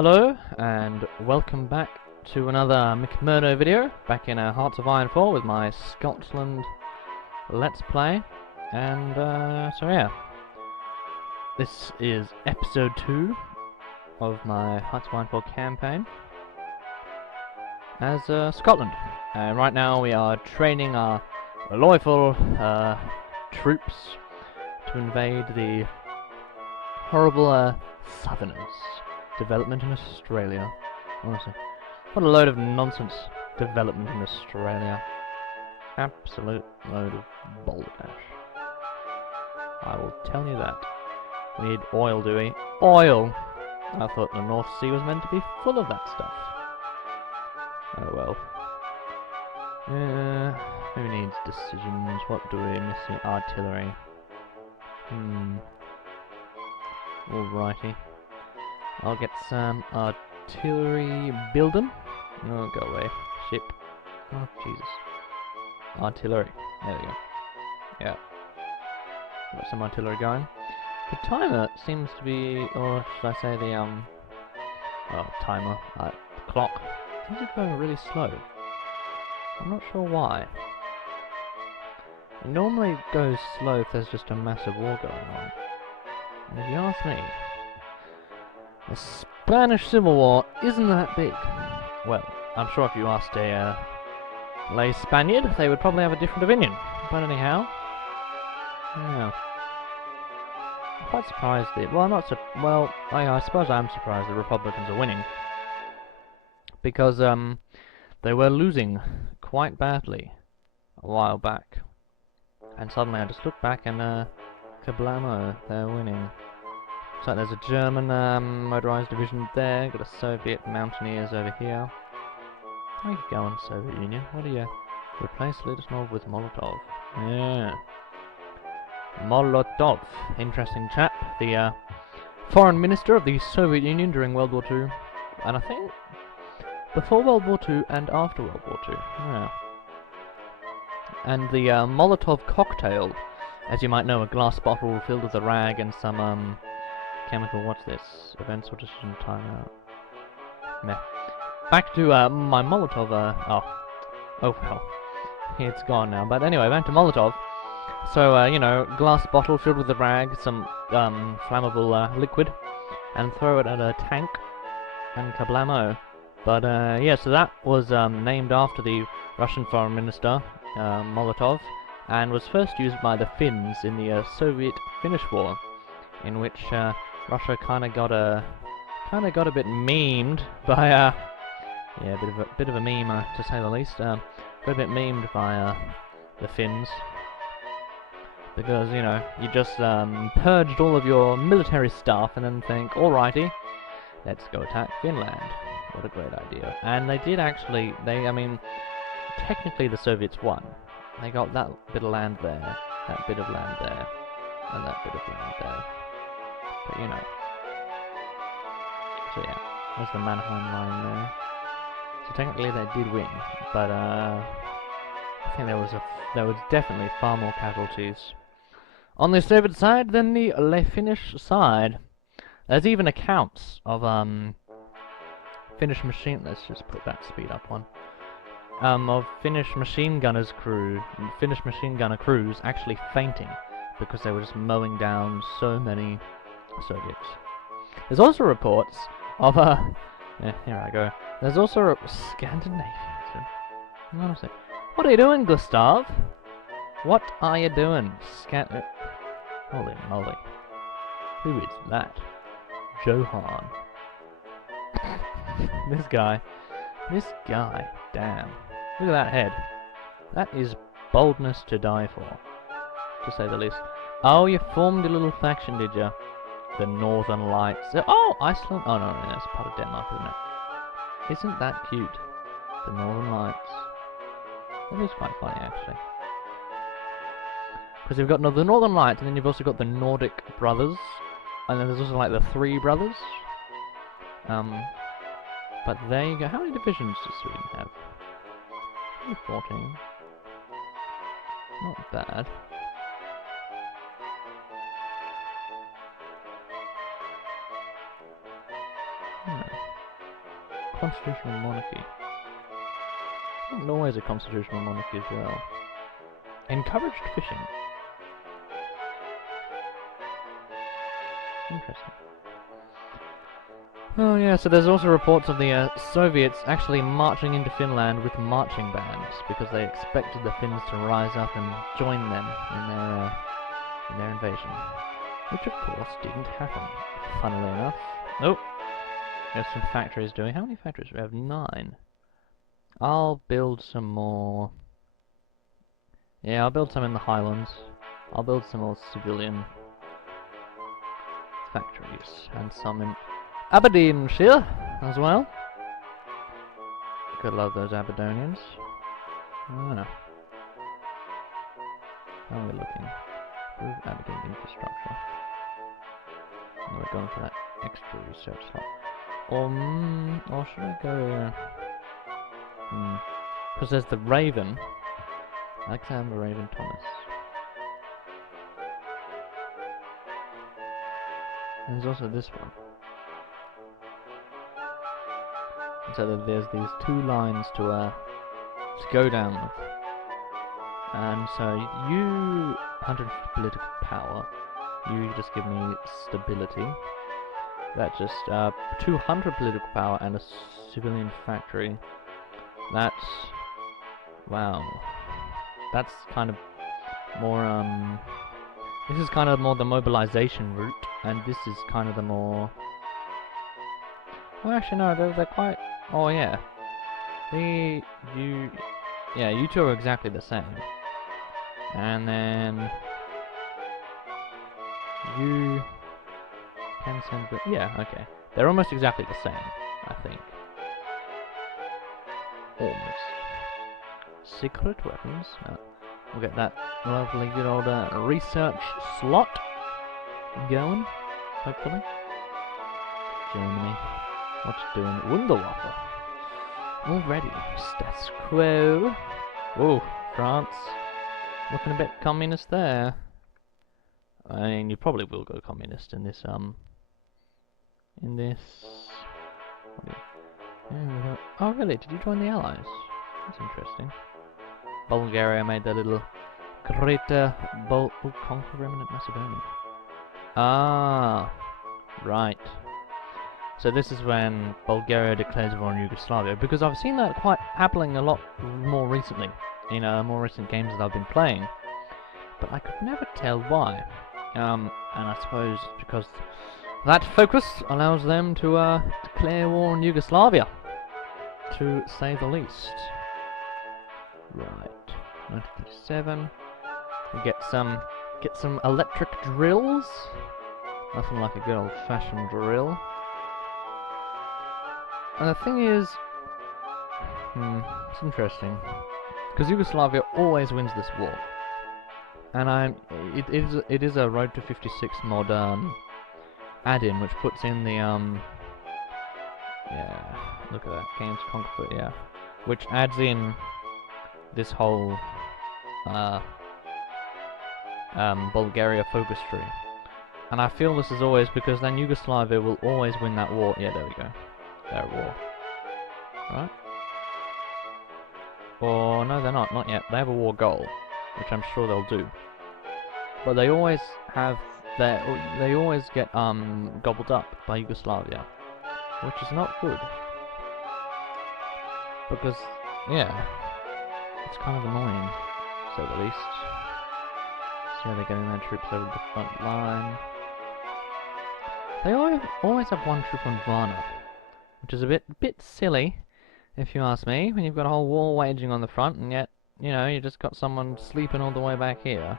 Hello, and welcome back to another McMurdo video, back in Hearts of Iron 4 with my Scotland Let's Play, and so yeah, this is episode 2 of my Hearts of Iron 4 campaign as Scotland, and right now we are training our Hoi4 troops to invade the horrible Southerners. Development in Australia. Honestly, what a load of nonsense. Development in Australia. Absolute load of balderdash. I will tell you that. We need oil, do we? Oil! I thought the North Sea was meant to be full of that stuff. Oh well. Who needs decisions? What do we miss? Artillery. Alrighty. I'll get some artillery building. Oh, go away. Ship. Oh, Jesus. Artillery. There we go. Yeah. Got some artillery going. The timer seems to be, or should I say the, timer, clock, seems to be going really slow. I'm not sure why. It normally goes slow if there's just a massive war going on. And if you ask me, the Spanish Civil War isn't that big. Well, I'm sure if you asked a lay Spaniard, they would probably have a different opinion. But anyhow, yeah. I'm quite surprised that, well, not so, well, I suppose I am surprised the Republicans are winning. Because, they were losing quite badly a while back. And suddenly I just looked back and, kablamo, they're winning. So there's a German motorized division there, got a Soviet mountaineers over here. How you going, Soviet Union? What do you replace Lidusnov with Molotov? Yeah. Molotov. Interesting chap. The foreign minister of the Soviet Union during World War II. And I think before World War II and after World War II. Yeah. And the Molotov cocktail, as you might know, a glass bottle filled with a rag and some chemical, what's this? Events or decision timeout. Meh. Back to my Molotov, oh well. It's gone now. But anyway, back to Molotov. So, you know, glass bottle filled with a rag, some flammable liquid, and throw it at a tank, and kablamo. But yeah, so that was named after the Russian Foreign Minister, Molotov, and was first used by the Finns in the Soviet-Finnish War, in which Russia kind of got a bit memed by yeah, a bit of a meme to say the least. Got a bit memed by the Finns because, you know, you just purged all of your military stuff and then think, alrighty, let's go attack Finland. What a great idea! And they did actually. I mean, technically the Soviets won. They got that bit of land there, that bit of land there, and that bit of land there. But, you know. So yeah, there's the Mannheim line there. So technically they did win, but I think there was definitely far more casualties on the Soviet side than the Finnish side. There's even accounts of Finnish machine. Let's just put that speed up one. Of Finnish machine gunner crews actually fainting because they were just mowing down so many Soviets. There's also reports of yeah, here I go. There's also Scandinavians. Honestly, what are you doing, Gustav? What are you doing, Holy moly! Who is that? Johan. This guy. Damn. Look at that head. That is boldness to die for, to say the least. Oh, you formed a little faction, did you? The Northern Lights. Oh, Iceland. Oh, no, that's part of Denmark, isn't it? Isn't that cute? The Northern Lights. That is quite funny, actually. Because you've got the Northern Lights, and then you've also got the Nordic Brothers. And then there's also, like, the Three Brothers. But there you go. How many divisions does Sweden have? Only 14. Not bad. Constitutional monarchy. Norway is a constitutional monarchy as well. Encouraged fishing. Interesting. Oh yeah, so there's also reports of the Soviets actually marching into Finland with marching bands because they expected the Finns to rise up and join them in their invasion, which of course didn't happen. Funnily enough. Nope. There's some factories doing. How many factories? We have 9. I'll build some more. Yeah, I'll build some in the Highlands. I'll build some more civilian factories and some in Aberdeenshire as well. Could love those Aberdonians. Ah. How are we looking? Improve Aberdeen infrastructure. Oh, we're going for that extra research slot. Or should I go? Because there's the Raven. Alexander Raven Thomas. And there's also this one. So that there's these 2 lines to go down with. And so you 100 political power. You just give me stability. That just 200 political power and a civilian factory. That's wow. That's kind of more this is kind of more the mobilization route, and this is kind of the more. Well, actually no, they're quite. Oh yeah, you two are exactly the same, and then you can send. Yeah, okay, they're almost exactly the same, I think. Almost. Secret weapons. We'll get that lovely good old research slot going, hopefully. Germany. What you doing? Wunderwaffe. Already. Status quo. Oh, France. Looking a bit communist there. I mean, you probably will go communist in this, Oh really? Did you join the Allies? That's interesting. Bulgaria made their little greater conquer remnant Macedonia. Ah, right. So this is when Bulgaria declares war on Yugoslavia, because I've seen that quite happening a lot more recently, in more recent games that I've been playing, but I could never tell why. And I suppose because that focus allows them to declare war on Yugoslavia, to say the least. Right, 1937. We get some electric drills. Nothing like a good old-fashioned drill. And the thing is, it's interesting because Yugoslavia always wins this war, and it is a Road to 56 mod add-in which puts in the yeah, look at that, games conquer, yeah, which adds in this whole Bulgaria focus tree, and I feel this is always because then Yugoslavia will always win that war. Yeah, there we go. They're at war. Right? Or no, they're not yet. They have a war goal, which I'm sure they'll do. But they always have they always get gobbled up by Yugoslavia, which is not good. Because yeah, it's kind of annoying, to say the least. So yeah, they're getting their troops over the front line. They always have one troop on Varna, which is a bit silly, if you ask me, when you've got a whole war waging on the front, and yet, you know, you just got someone sleeping all the way back here.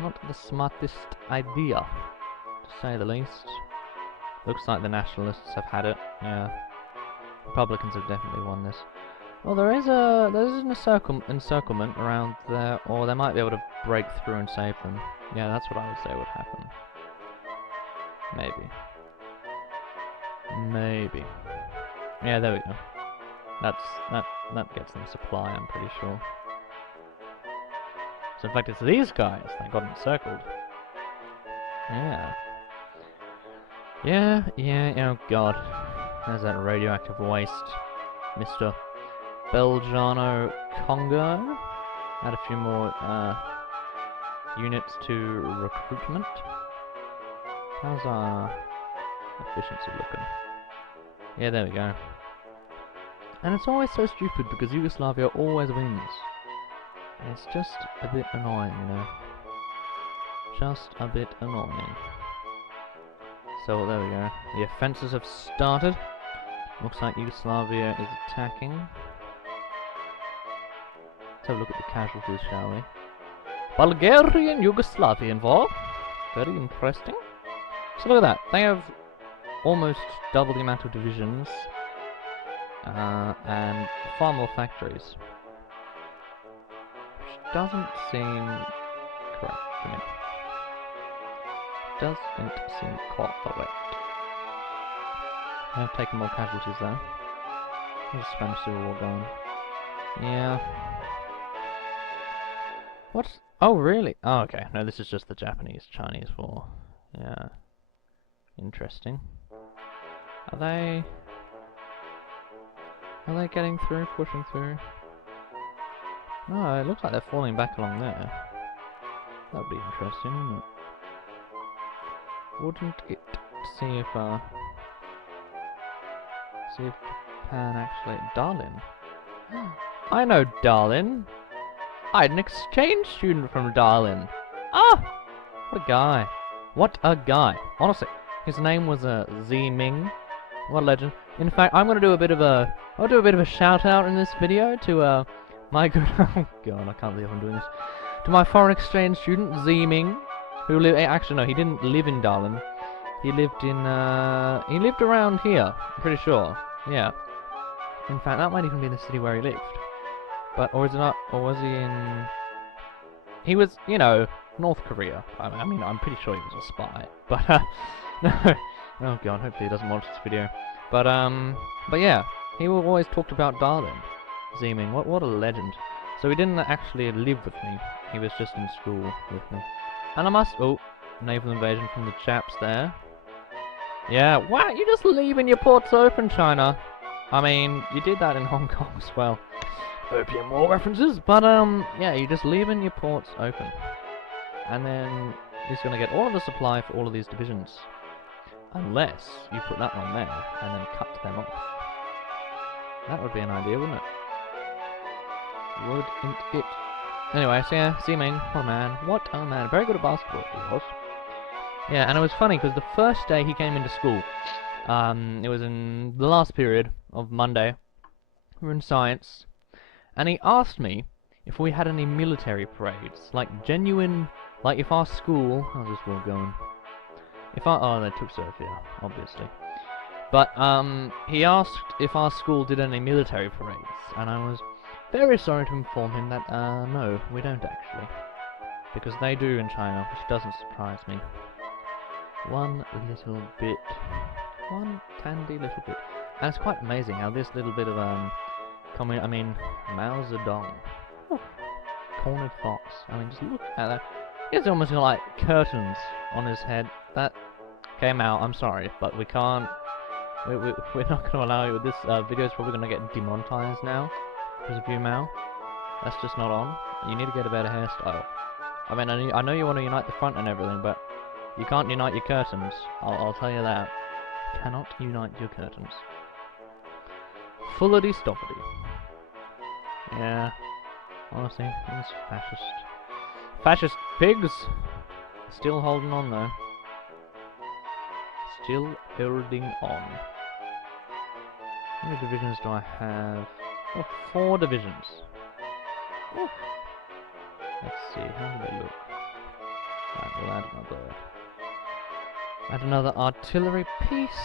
Not the smartest idea, to say the least. Looks like the Nationalists have had it, yeah. Republicans have definitely won this. Well, there's an encirclement around there, or they might be able to break through and save them. Yeah, that's what I would say would happen. Maybe. Maybe. Yeah, there we go. That gets them supply, I'm pretty sure. So in fact it's these guys that got encircled. Yeah. Yeah, oh god. There's that radioactive waste. Mr. Belgiano Congo. Add a few more units to recruitment. How's our efficiency looking? Yeah, there we go. And it's always so stupid because Yugoslavia always wins. And it's just a bit annoying, you know. Just a bit annoying. So there we go. The offences have started. Looks like Yugoslavia is attacking. Let's have a look at the casualties, shall we? Bulgarian-Yugoslavian war. Very interesting. So look at that. They have almost double the amount of divisions. And far more factories. Which doesn't seem correct to me. Doesn't seem quite correct. I have taken more casualties though. There's a Spanish Civil War going. Yeah. What? Oh really? Oh okay. No, this is just the Japanese-Chinese war. Yeah. Interesting. Are they getting through, pushing through? No, it looks like they're falling back along there. That'd be interesting, wouldn't it? Wouldn't it? See if Japan actually... Darlin? I know Darlin! I had an exchange student from Darlin! Ah! What a guy. What a guy. Honestly, his name was Z-Ming. What a legend. In fact, I'm gonna do a bit of a... I'll do a bit of a shout out in this video to my good... Oh god, I can't believe I'm doing this. To my foreign exchange student, Z-Ming. Who lived... Actually, no, he didn't live in Darlin. He lived in, he lived around here, I'm pretty sure. Yeah. In fact, that might even be the city where he lived. But, or is it not... Or was he in... He was, you know, North Korea. I mean, I'm pretty sure he was a spy. But, no. Oh god, hopefully he doesn't watch this video. But yeah. He always talked about Darlin. Z-Ming. What a legend. So he didn't actually live with me. He was just in school with me. And I must... Oh, naval invasion from the chaps there. Yeah, wow, you're just leaving your ports open, China. I mean, you did that in Hong Kong as well. Opium War references, but yeah, you're just leaving your ports open. And then he's gonna get all of the supply for all of these divisions. Unless you put that one there, and then cut them off. That would be an idea, wouldn't it? Wouldn't it? Anyway, so yeah, Z-Ming, what a man. What a man. Very good at basketball, he was. Yeah, and it was funny, because the first day he came into school, it was in the last period of Monday, we were in science, and he asked me if we had any military parades, like genuine, like if our school, how's this war going? If our, oh, they took Sofia, obviously. But, he asked if our school did any military parades, and I was very sorry to inform him that, no, we don't actually. Because they do in China, which doesn't surprise me. One little bit. One tandy little bit. And it's quite amazing how this little bit of, Mao Zedong. Oh, cornered fox. I mean, just look at that. He's almost got, like, curtains on his head. That came out, I'm sorry, but we can't... We're not going to allow you with this. Video's probably going to get demonetized now. Because of you, Mao. That's just not on. You need to get a better hairstyle. I mean, I know you want to unite the front and everything, but you can't unite your curtains. I'll tell you that. Cannot unite your curtains. Fullity stoppity. Yeah. Honestly, these fascist pigs. Still holding on though. Still holding on. How many divisions do I have? Oh, 4 divisions. Oh. Let's see, how do they look? Right, we'll add another artillery piece.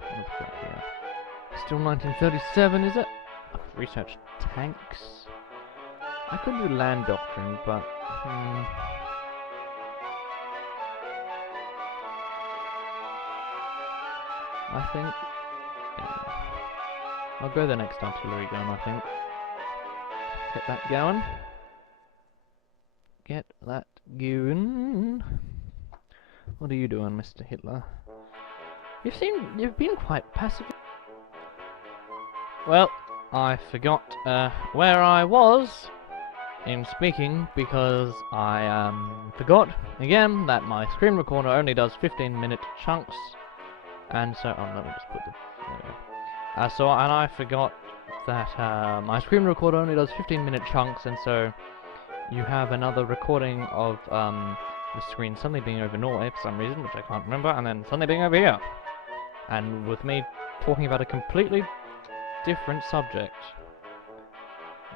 What have we got here? Still 1937, is it? I've researched tanks. I could do land doctrine, but I think I'll go the next artillery gun, I think. Get that going. Get that going. What are you doing, Mr. Hitler? You've been quite passive. Well, I forgot where I was in speaking because I forgot again that my screen recorder only does 15-minute chunks, and so let me just put the there we go. And I forgot that my screen recorder only does 15-minute chunks, and so you have another recording of the screen suddenly being over Norway for some reason, which I can't remember, and then suddenly being over here, and with me talking about a completely different subject.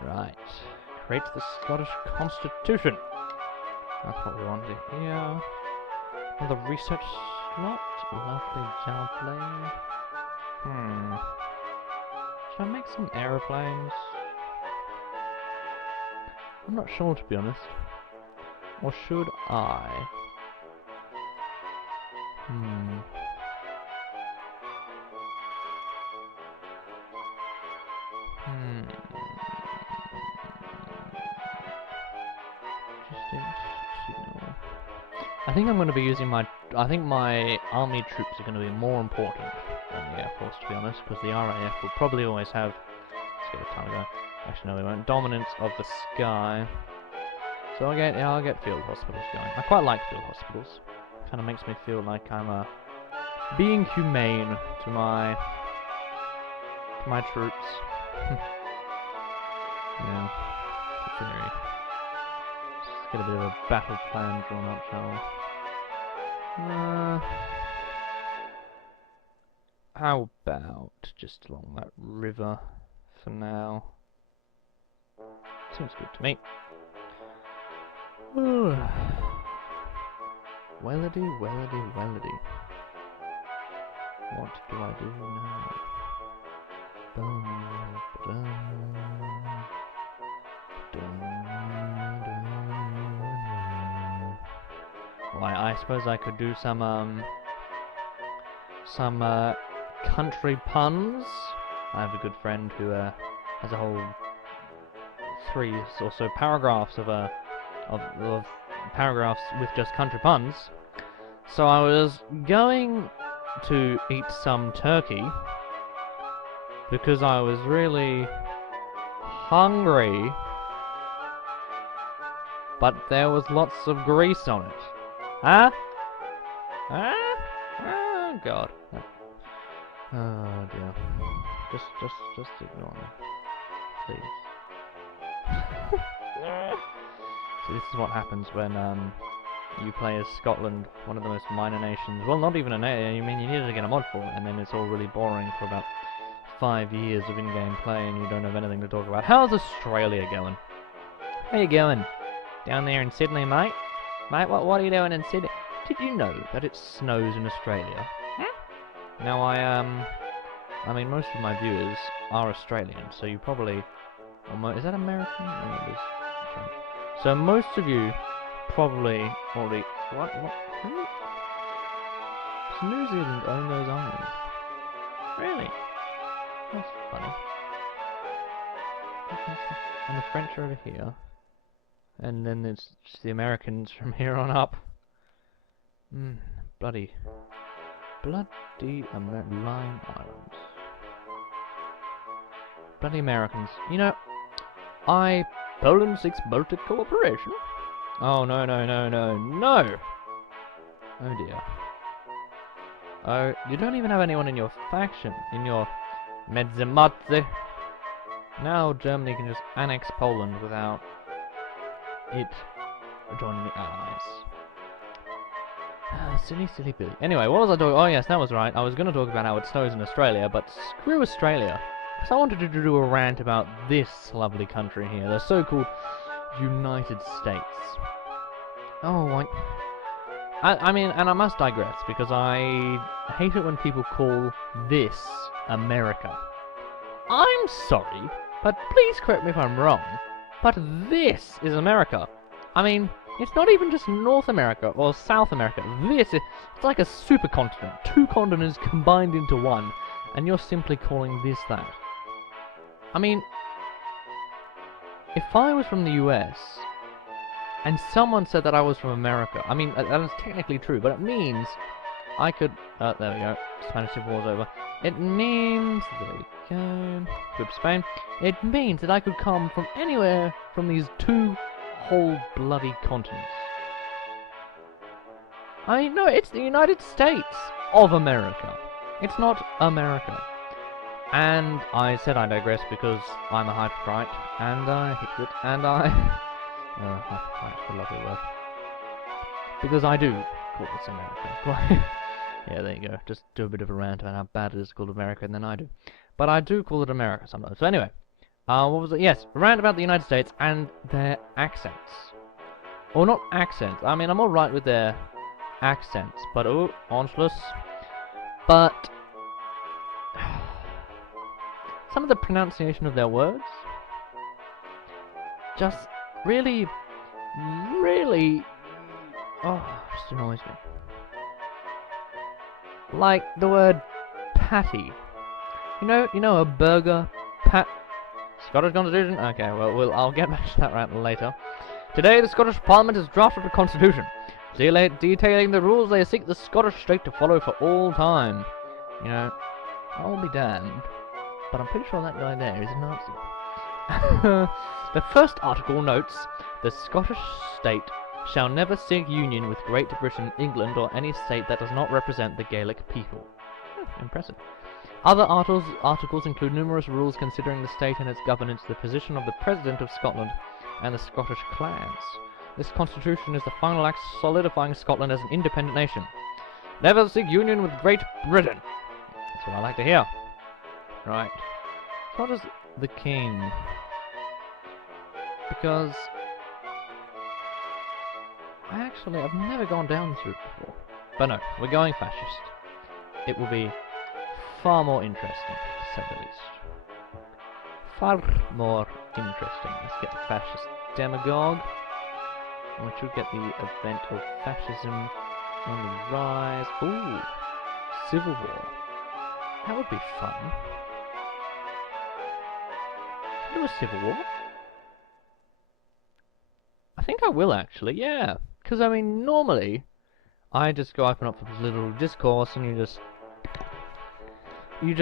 Right. Create the Scottish Constitution. That's what we want to do here. Another research slot. Lovely, lovely. Should I make some aeroplanes? I'm not sure, to be honest. Or should I? I think I'm going to be using I think my army troops are going to be more important than the Air Force, to be honest, because the RAF will probably always have... Let's get a time ago. Actually, no, we won't. Dominance of the sky. So I'll get field hospitals going. I quite like field hospitals. Kind of makes me feel like I'm being humane to my troops. Yeah. Theory. Let's get a bit of a battle plan drawn up, shall we? How about just along that river for now? Seems good to me. Wellity, wellity, wellity. What do I do now? Why, I suppose I could do some country puns. I have a good friend who has a whole 3 or so paragraphs of paragraphs with just country puns. So I was going to eat some turkey because I was really hungry, but there was lots of grease on it. Huh? Huh? Oh God. Oh dear. Just ignore me, please. So this is what happens when you play as Scotland, one of the most minor nations. Well, not even I mean, you needed to get a mod for it, and then it's all really boring for about 5 years of in-game play, and you don't have anything to talk about. How's Australia going? How you going? Down there in Sydney, mate? Mate, what are you doing in Sydney? Did you know that it snows in Australia? Hmm? Now, I mean, most of my viewers are Australian, so you probably... Is that American? No, it is French. So most of you probably already... What? Who? Does New Zealand own those islands? Really? That's funny. And the French are over here. And then it's just the Americans from here on up. Bloody Line Islands. Bloody Americans. You know, Poland seeks Baltic cooperation? Oh, no. Oh dear. Oh, you don't even have anyone in your faction, in your Medzematze. Now Germany can just annex Poland without it joining the Allies. Silly Billy. Anyway, what was I talking? Oh yes, that was right. I was going to talk about how it snows in Australia, but screw Australia. Because I wanted to do a rant about this lovely country here, the so-called United States. Oh, I mean, and I must digress, because I hate it when people call this America. I'm sorry, but please correct me if I'm wrong, but this is America. I mean, it's not even just North America or South America. It's like a supercontinent. 2 continents combined into one, and you're simply calling this that. I mean, if I was from the US, and someone said that I was from America, I mean, that is technically true, but it means I could... there we go. Spanish Civil War's over. It means... There we go. Good Spain. It means that I could come from anywhere from these two whole bloody continents. I know, it's the United States of America. It's not America. And I said I digress because I'm a hypocrite, and I hypocrite, and I... hypocrite, a lovely word. Because I do call this America. Yeah, there you go. Just do a bit of a rant about how bad it is called America, and then I do. But I do call it America sometimes. So anyway, what was it? Yes, a rant about the United States and their accents. Or not accents. I mean, I'm alright with their accents, but oh, Anschluss. But some of the pronunciation of their words just really, just annoys me. Like the word patty. You know a burger Scottish Constitution? Okay, well, I'll get back to that rant later. Today, the Scottish Parliament has drafted a constitution, detailing the rules they seek the Scottish state to follow for all time. You know, I'll be damned, but I'm pretty sure that guy there is a Nazi. The first article notes, the Scottish state shall never seek union with Great Britain, England, or any state that does not represent the Gaelic people. Impressive. Other articles include numerous rules considering the state and its governance, the position of the President of Scotland, and the Scottish clans. This constitution is the final act solidifying Scotland as an independent nation. Never seek union with Great Britain. That's what I like to hear. Right. So what is the king? Because I've never gone down this route before. But no, we're going fascist. It will be far more interesting, to say the least. Far more interesting. Let's get the fascist demagogue. Which will get the event of fascism on the rise. Ooh, civil war. That would be fun. Do a civil war? I think I will actually, yeah. Because, I mean, normally, I just go open up for this little discourse and you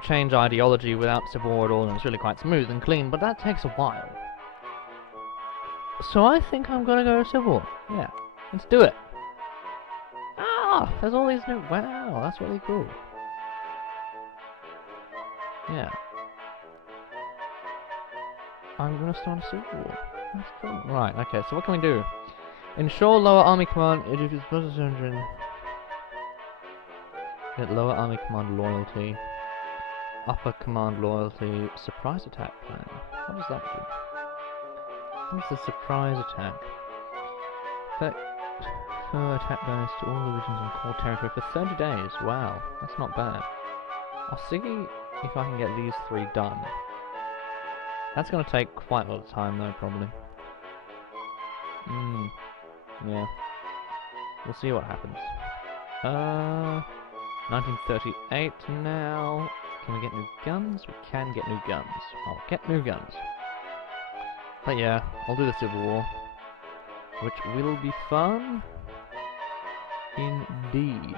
change ideology without civil war at all, and it's really quite smooth and clean, but that takes a while. So I think I'm gonna go civil war. Yeah, let's do it. Ah, there's all these new... Wow, that's really cool. Yeah. I'm gonna start a civil war. That's cool. Right, okay, so what can we do? Ensure lower army command... It is get lower army command loyalty. Upper command loyalty. Surprise attack plan. What does that do? What is the surprise attack? Effect attack bonus to all divisions on core territory for 30 days. Wow, that's not bad. I'll see if I can get these 3 done. That's going to take quite a lot of time though, probably. Yeah. We'll see what happens. 1938 now. Can we get new guns? We can get new guns. I'll get new guns. But yeah, I'll do the Civil War. Which will be fun. Indeed.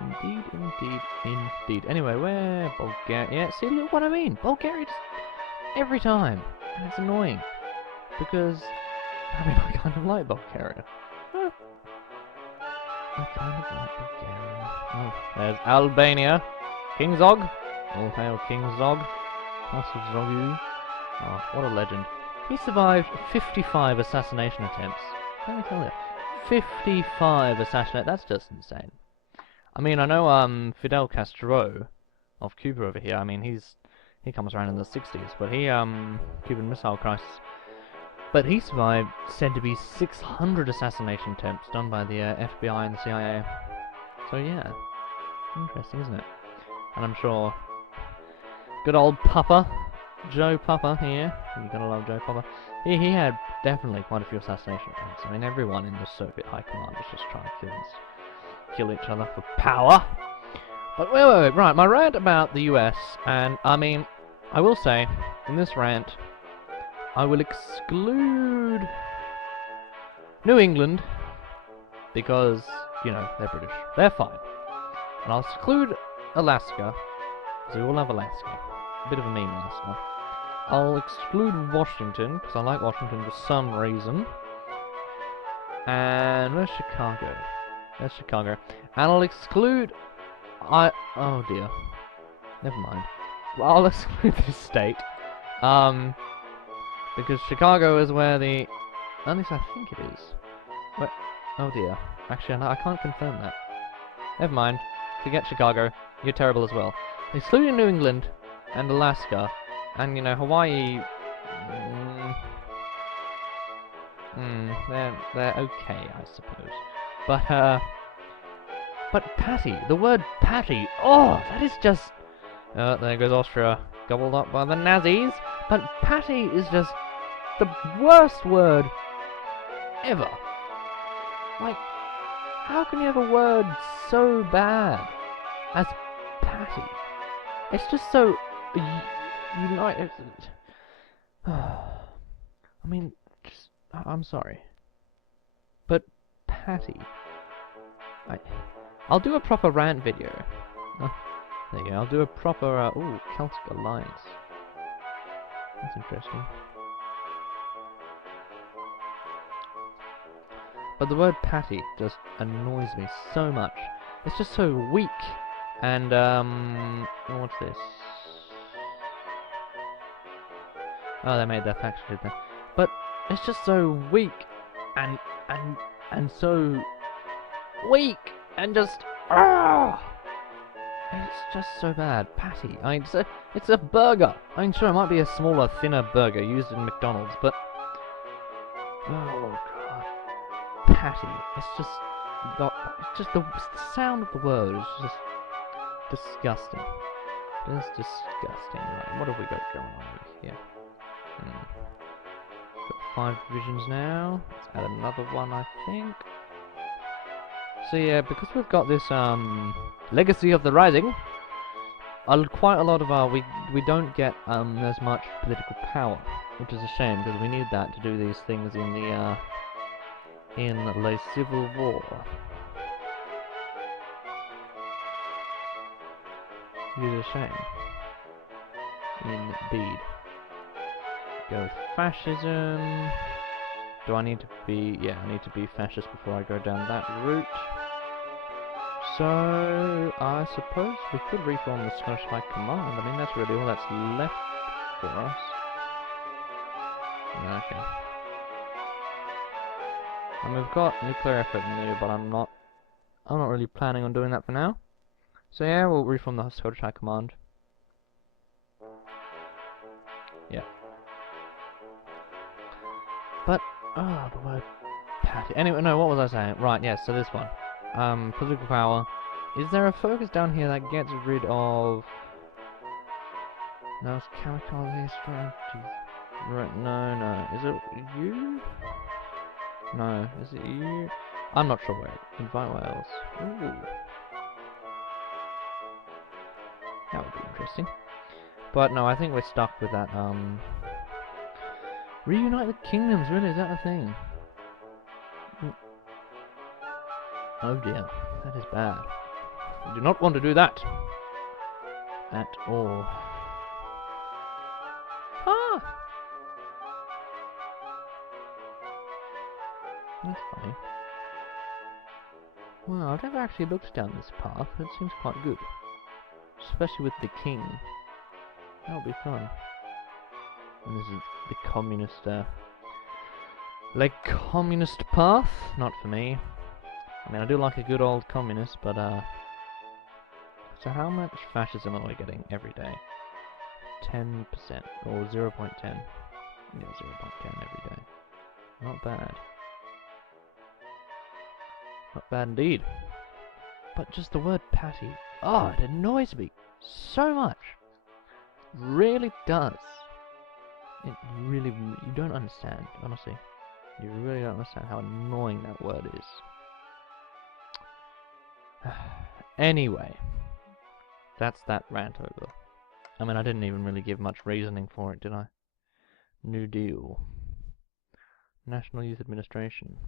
Indeed, indeed, indeed. Anyway, where? Bulgaria. Yeah, see, look what I mean. Bulgaria just... every time. And it's annoying. Because... I mean, I kind of like Bulgaria. Huh. I kind of like Bulgaria. Oh, there's Albania. King Zog. All hail King Zog. House of Zogu. Oh, what a legend. He survived 55 assassination attempts. Let me tell you. 55 assassinate. That's just insane. I mean, I know Fidel Castro of Cuba over here. I mean, he comes around in the 60s, but he Cuban Missile Crisis. But he survived said to be 600 assassination attempts done by the FBI and the CIA. So yeah, interesting, isn't it? And I'm sure good old Papa, Joe Papa here. You gotta love Joe Papa. He had definitely quite a few assassination attempts. I mean, everyone in the Soviet high command was just trying to kill each other for power. But wait, right, my rant about the US, and I mean, I will say, in this rant, I will exclude New England, because you know, they're British. They're fine. And I'll exclude Alaska, because we all have Alaska. A bit of a meme, Alaska. I'll exclude Washington, because I like Washington for some reason. And where's Chicago? There's Chicago. And I'll exclude... oh dear. Never mind. Well, I'll exclude this state. Because Chicago is where the... At least I think it is. Wait, oh dear. Actually, I can't confirm that. Never mind. Forget Chicago. You're terrible as well. Excluding New England and Alaska and, you know, Hawaii... they're okay, I suppose. But patty, the word patty, oh, that is just... there goes Austria, gobbled up by the Nazis. But patty is just the worst word ever. Like, how can you have a word so bad as patty? It's just so... United... I mean, just... I'm sorry. But patty... I'll do a proper rant video. There you go, I'll do a proper... ooh, Celtic Alliance. That's interesting. But the word patty just annoys me so much. It's just so weak. And, what's this? Oh, they made that faction, did they? But it's just so weak. And so... weak! And just... It's just so bad. Patty. I mean, it's a burger. I mean, sure, it might be a smaller, thinner burger used in McDonald's, but... oh, God. Patty. It's just... the sound of the word is just... disgusting. Just disgusting. Right, what have we got going on over here? Got 5 divisions now. Let's add another one, I think. So yeah, because we've got this Legacy of the Rising, quite a lot of our we don't get as much political power, which is a shame because we need that to do these things in the Civil War. It is a shame. Indeed. Go with fascism. Do I need to be... yeah, I need to be fascist before I go down that route. So, I suppose we could reform the Scottish High Command. I mean, that's really all that's left for us. Okay. And we've got nuclear effort new, but I'm not really planning on doing that for now. So yeah, we'll reform the Scottish High Command. Yeah. But, the word patty. Anyway, no, what was I saying? Right, yes, so this one. Political power. Is there a focus down here that gets rid of... no, it's kamikaze strategy. Right, no. Is it you? No, is it you? I'm not sure where. Invite Wales. Ooh. That would be interesting. But no, I think we're stuck with that, reunite the kingdoms, really? Is that a thing? Oh dear, that is bad. We do not want to do that. At all. Ah! That's funny. Well, I've never actually looked down this path. It seems quite good. Especially with the king. That'll be fun. And this is the communist, communist path? Not for me. I mean, I do like a good old communist, but, so how much fascism are we getting every day? 10%, or 0.10. Yeah, 0.10 every day. Not bad. Not bad indeed. But just the word patty, oh, it annoys me so much. Really does. It really, you don't understand, honestly. You really don't understand how annoying that word is. Anyway, that's that rant over. I mean, I didn't even really give much reasoning for it, did I? New Deal. National Youth Administration.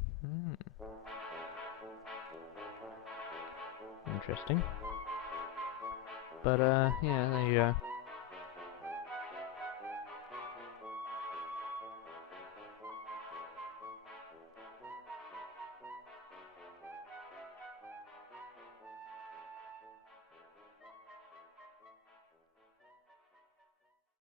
interesting. But, yeah, there you go.